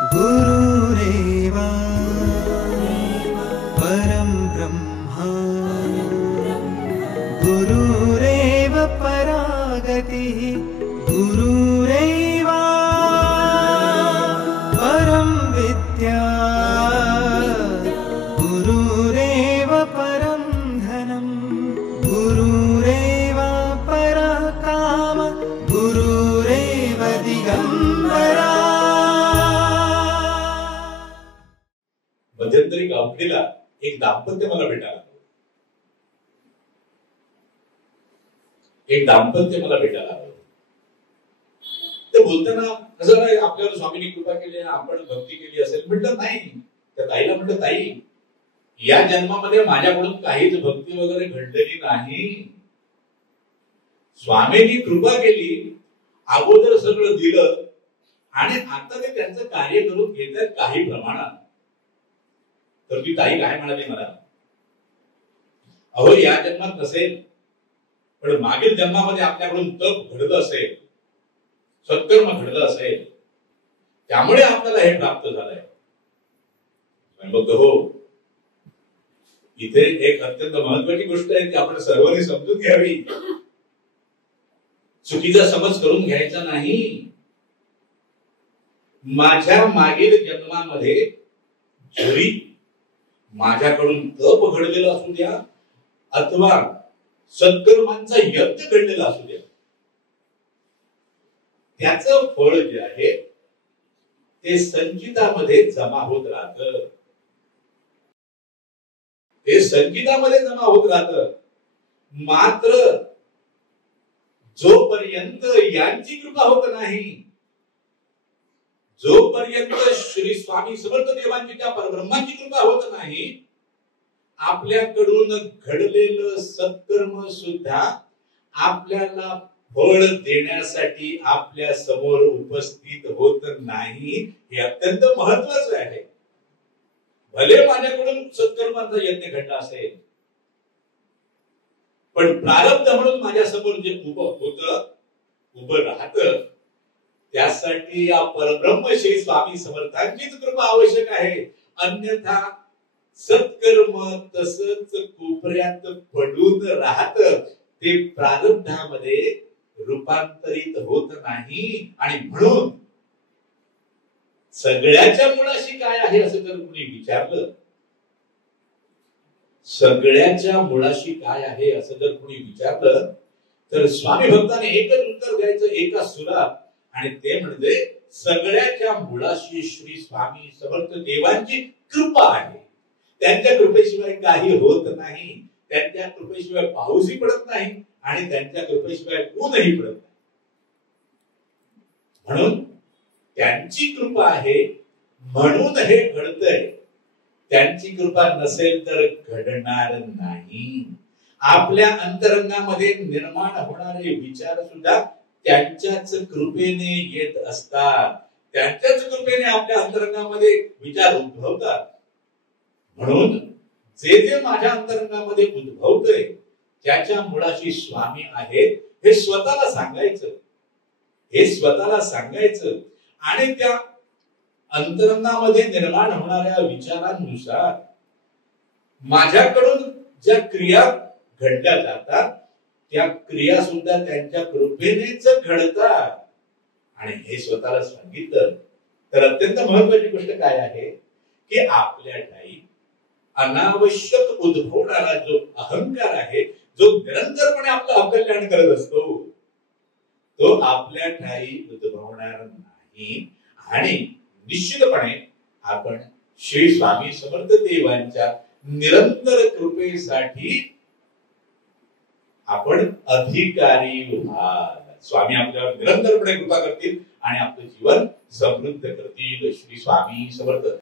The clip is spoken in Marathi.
गुरुरेवा परं ब्रह्मा गुरुरेव परागतिः गुरुरेवा परं विद्या गुरुरेव परं धनं गुरुरेव परः काम गुरुरेव दिगंबरा। मध्यंतरी गावखेडीला एक दाम्पत्य मला भेटायला आलं। ते बोलताना कसं नाही, आपल्याला स्वामींनी कृपा केली, आपण भक्ती केली असेल म्हटलं नाही. त्या ताईला म्हटलं, ताई या जन्मामध्ये माझ्याकडून काहीच भक्ती वगैरे घडलेली नाही. स्वामींनी कृपा केली, अगोदर सगळं दिलं आणि आता ते त्यांचं कार्य करून घेतात काही प्रमाणात. तर ती ताई काय म्हणाली मला, अहो या जन्मात नसेल पण मागील जन्मामध्ये आपल्याकडून तप घडलं असेल, सत्कर्म घडलं असेल, त्यामुळे आपल्याला हे प्राप्त झालंय. मग हो, इथे एक अत्यंत महत्वाची गोष्ट आहे ती आपण सर्वांनी समजून घ्यावी. चुकीचा समज करून घ्यायचा नाही. माझ्या मागील जन्मामध्ये जरी माझ्याकडून तप घडलेला असू द्या अथवा सत्कर्मांचा यज्ञ घडलेला असू द्या, त्याचं फळ जे आहे ते संचितामध्ये जमा होत राहतं. मात्र जोपर्यंत यांची कृपा होत नाही, जोपर्यंत श्री स्वामी समर्थ देवांची त्या परब्रह्माची कृपा होत नाही, आपल्याकडून घडलेलं सत्कर्म सुद्धा आपल्याला फळ देण्यासाठी आपल्या समोर उपस्थित होत नाही. हे अत्यंत महत्वाचं आहे. भले माझ्याकडून सत्कर्माचा यज्ञ घडला असेल, पण प्रारब्ध म्हणून माझ्या समोर जे उभं राहतं, त्यासाठी या परब्रह्म श्री स्वामी समर्थांचीच कृपा आवश्यक आहे. अन्यथा सत्कर्म तसंच कोपऱ्यात पडून राहत, ते प्रारब्धामध्ये रूपांतरित होत नाही. आणि म्हणून सगळ्याच्या मुळाशी काय आहे असं जर कुणी विचारलं, तर स्वामी भक्ताने एकच उत्तर द्यायचं एका सुरात, आणि ते म्हणजे सगळ्याच्या मुळाशी श्री स्वामी समर्थ देवांची कृपा आहे. त्यांच्या कृपेशिवाय काही होत नाही. त्यांच्या कृपेशिवाय पाऊसही पडत नाही आणि त्यांच्या कृपेशिवाय ऊनही पडत नाही. म्हणून त्यांची कृपा आहे म्हणून हे घडतंय. त्यांची कृपा नसेल तर घडणार नाही. आपल्या अंतरंगामध्ये निर्माण होणारे विचार सुद्धा त्यांच्याच कृपेने येत असतात. त्यांच्याच कृपेने आपल्या अंतरंगामध्ये विचार उद्भवतात. म्हणून जे जे माझ्या अंतरंगामध्ये उद्भवतंय त्याच्या मुळाशी स्वामी आहेत हे स्वतःला सांगायचं. आणि त्या अंतरंगामध्ये निर्माण होणाऱ्या विचारांनुसार माझ्याकडून ज्या क्रिया घडल्या जातात, त्या क्रिया सुद्धा त्यांच्या कृपेनेच घडतात. आणि हे स्वतःला सांगितलं तर अत्यंत महत्वाची गोष्ट काय आहे की आपल्या ठाई अनावश्यक उद्भवणारा जो अहंकार आहे, जो निरंतरपणे आपलं अकल्याण करत असतो, तो आपल्या ठाई उद्भवणार नाही. आणि निश्चितपणे आपण श्री स्वामी समर्थ देवांच्या निरंतर कृपेसाठी आपण अधिकारी व्हाल. स्वामी आपल्यावर निरंतरपणे कृपा करतील आणि आपलं जीवन समृद्ध करतील. श्री स्वामी समर्थ.